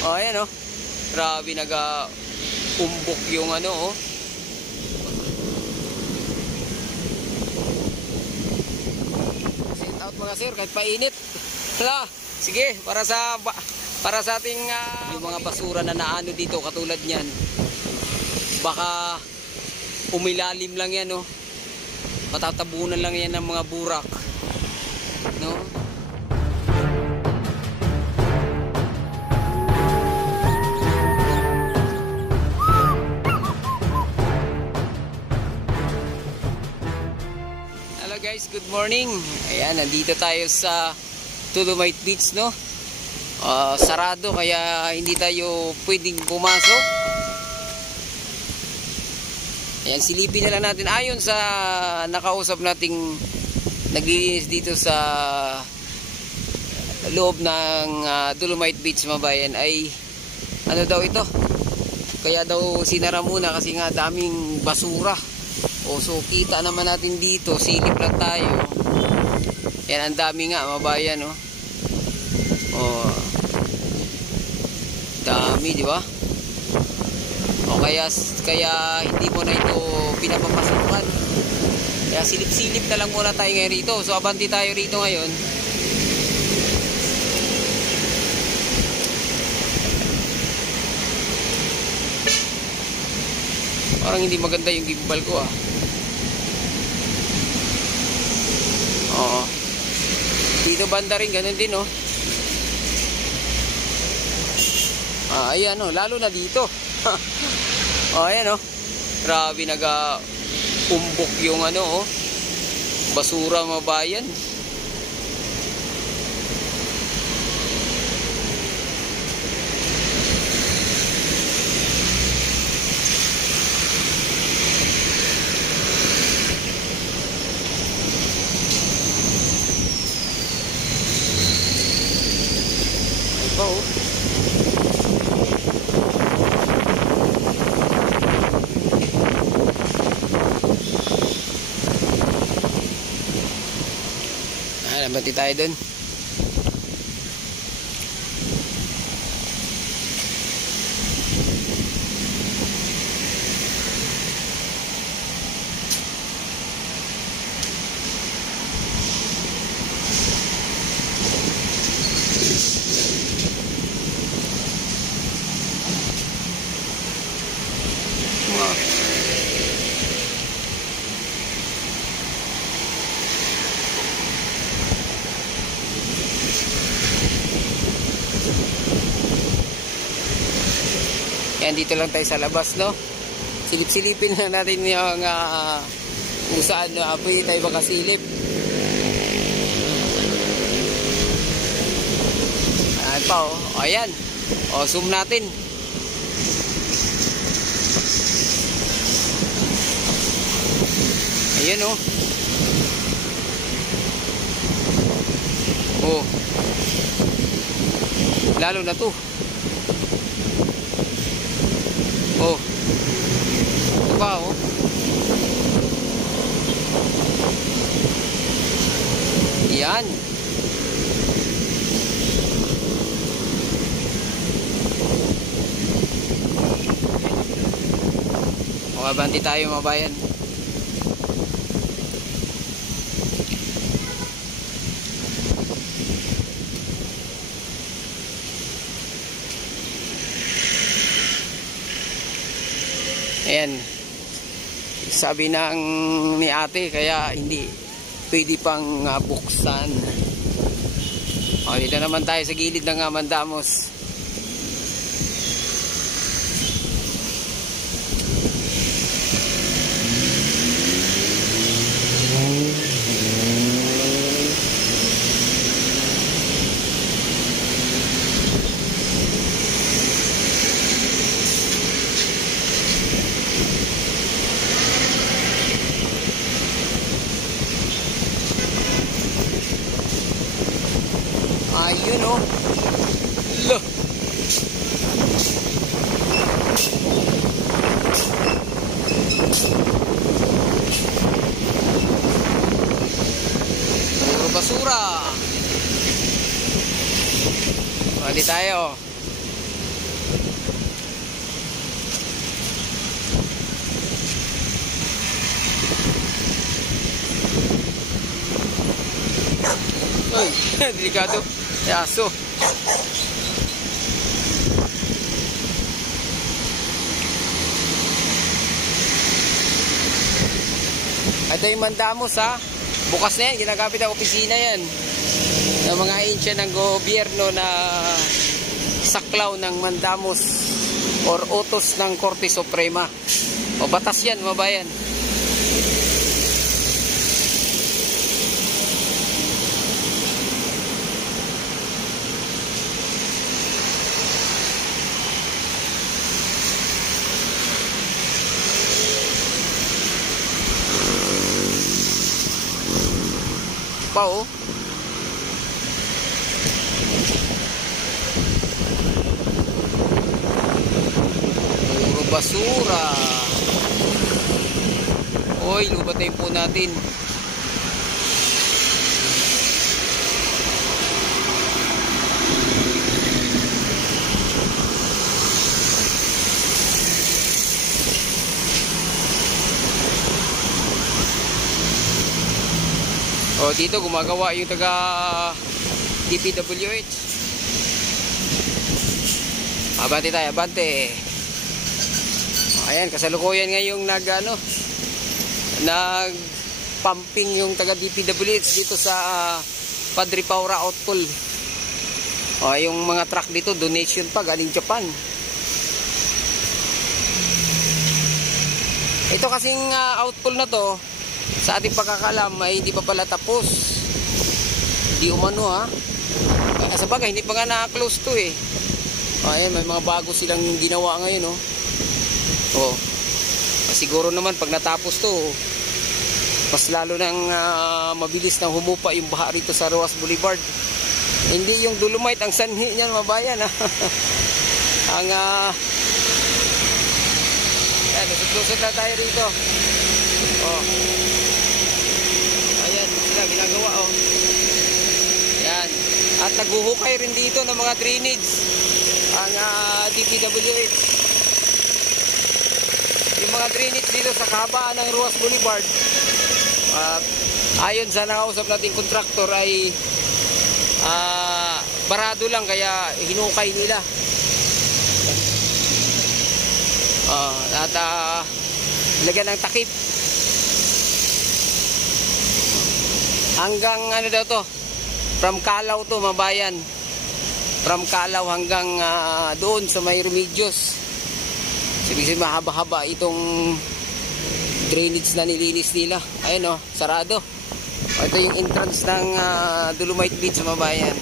Oh, ayan oh. Grabe, umbok yung ano oh. Sit out mga sir, kahit painit. Hala, sige, para sa ating yung mga basura na naano dito katulad niyan. Baka umilalim lang yan oh. Matatabunan lang yan ng mga burak. No? Hello guys, good morning. Ayan, nandito tayo sa Dolomite Beach, no? Sarado kaya hindi tayo pwedeng pumasok. Ayan, silipin na lang natin. Ayon sa nakausap nating naglilinis dito sa loob ng Dolomite Beach, mabayan, ay ano daw ito? Kaya daw sinara muna kasi nga daming basura. So kita naman natin dito, silip lang tayo. Yan, ang dami nga mabayan, no? Dami, di ba? Kaya hindi mo na ito pinapapasukan. Kaya silip-silip na lang muna tayo ngayon rito. So abanti tayo rito ngayon. Parang hindi maganda yung gimbal ko ah. Oo. Dito banda rin, ganun din oh. Ayan oh, lalo na dito. Ayan oh. Grabe, umbok yung ano oh. Basura mabayan. Oh. Nabati tayo dun. Yan, dito lang tayo sa labas, no? Silip-silipin na natin yung kung saan pwede tayo makasilip. Ayan pa, oh. Ayan. Zoom natin. Ayan, oh. Oh. Lalo na to. Oh. Ito pa, oh. Yan. Makabanti tayo, mabayan. Ayan, sabi ni ate kaya hindi pwede pang buksan. Dito naman tayo sa gilid ng Mandamos. Ayun oh. Look. Ay, delikado. Yaso. Ito yung mandamos ha. Bukas na yan. Ginagamit ang opisina yan. Ng mga ahensya ng gobyerno na saklaw ng mandamos or utos ng Korte Suprema. O batas yan, mabayan. Pa oh. Puro basura. Oy, lubatayin po natin. O dito gumagawa yung taga DPWH. Abante tayo, abante. Ayan, kasalukuyan ngayong nag pumping yung taga DPWH dito sa Padre Paura Outpool. O yung mga truck dito donation pa galing Japan. Ito kasing outpool na to, sa ating pagkakalam ay hindi pa pala tapos. Di umano ha. Sa bagay hindi pa nga na-close to eh. Ayan, may mga bago silang ginawa ngayon oh. Oh. Siguro naman pag natapos to, mas lalo nang mabilis nang humupa yung baha rito sa Roas Boulevard. Hindi yung Dolomite ang sanhi niyan, mabayan ha. Ang ayan, lusot na tayo rito. Oh. Ayan, sila ginagawa oh. Ayan. At naguhukay rin dito ng mga drainage ang DPWH. Yung mga drainage dito sa kahabaan ng Roas Boulevard, ayon sa nakausap nating kontraktor ay barado lang kaya hinukay nila. At lagyan ng takip hanggang ano daw to, from Calao to, mabayan, from Calao hanggang doon sa may Remedios. Sige, mahaba-haba itong drainage na nilinis nila. Ayun oh, sarado. Ito yung entrance ng Dolomite Beach, mabayan.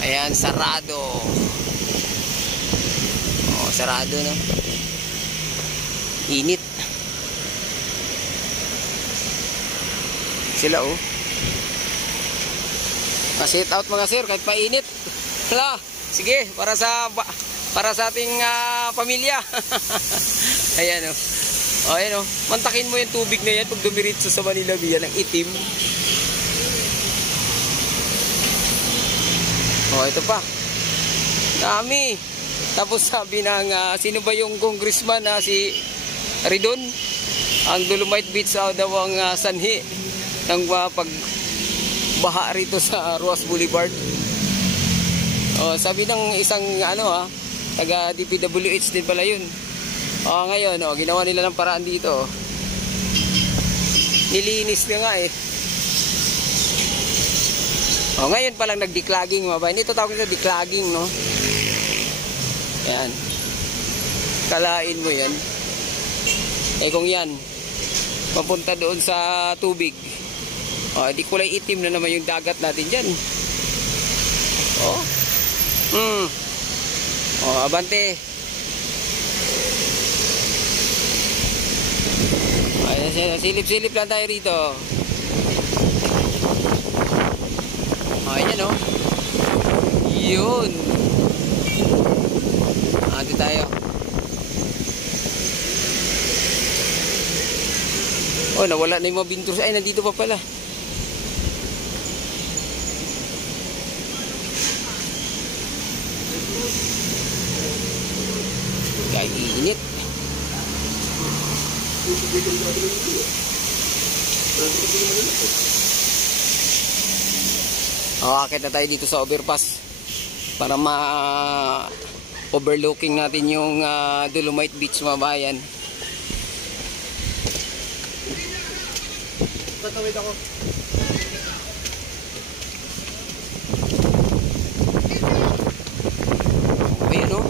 Ayan, sarado. Oh, sarado no. Init. Sila oh. Sit out mga sir kahit painit. Hala, sige para sa ating pamilya. Ayan oh. Oh, ayan oh. Mantakin mo yung tubig na yan pag dumiritso sa Manila Via ng itim. Oh, ito pa. Dami. Tapos sabi ng sino ba yung congressman na si Ridon? Ang Dolomite Beach daw ang sanhi ng pagbaha rito sa Roas Boulevard. Oh, sabi ng isang taga DPWH din pala yun. Oh, ngayon ginawa nila ng paraan dito. Nilinis na nga eh. Oh, ngayon pa lang nag-declogging, mabayan. Ito tawag na declogging, no? Yan. Kalain mo yan. Eh kung yan mapunta doon sa tubig, di kulay itim na naman yung dagat natin dyan. Oh. Oh, abante. Ayan, silip-silip lang tayo rito. Ayan oh. Yun. Ito tayo. Oh, nawala na yung mga bintros. Ay, nandito pa pala. Kahit init. Akit na tayo dito sa overpass para overlooking natin yung Dolomite Beach, mga bayan. Tatawid ako. Ayun o.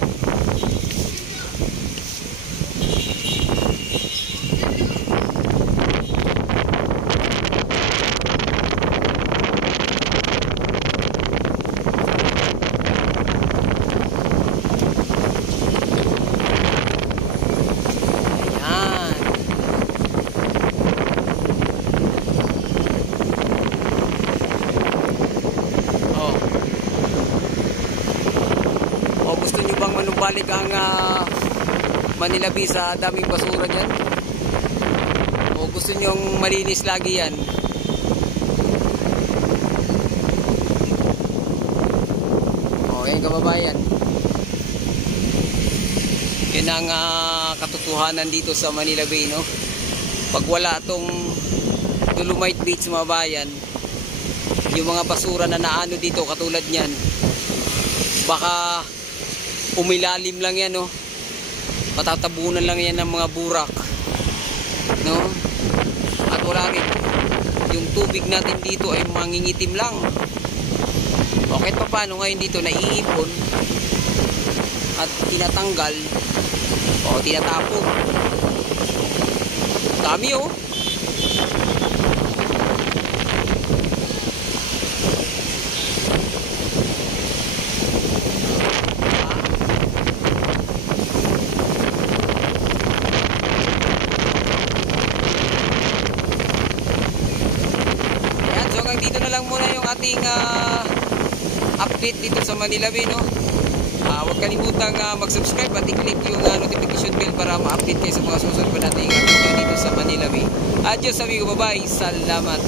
Gusto nyo bang manumbalik ang Manila Bay sa daming basura dyan? O gusto nyo malinis lagi yan? O yan kababayan, yun ang katotohanan dito sa Manila Bay, no? Pag wala tong Dolomite Beach, mga bayan, yung mga basura na naano dito katulad nyan, baka umilalim lang yan, no? Matatabunan lang yan ng mga burak, no? At wala rin, yung tubig natin dito ay mangingitim lang. O kahit pa paano ngayon dito naiipon at tinatanggal o tinatapon. Dami, oh. Dito na lang muna yung ating update dito sa Manila Bay, no? Huwag kalimutang mag-subscribe at i-click yung notification bell para ma-update kayo sa mga susunod pa nating video dito sa Manila Bay. Adios amigo, bye-bye. Salamat.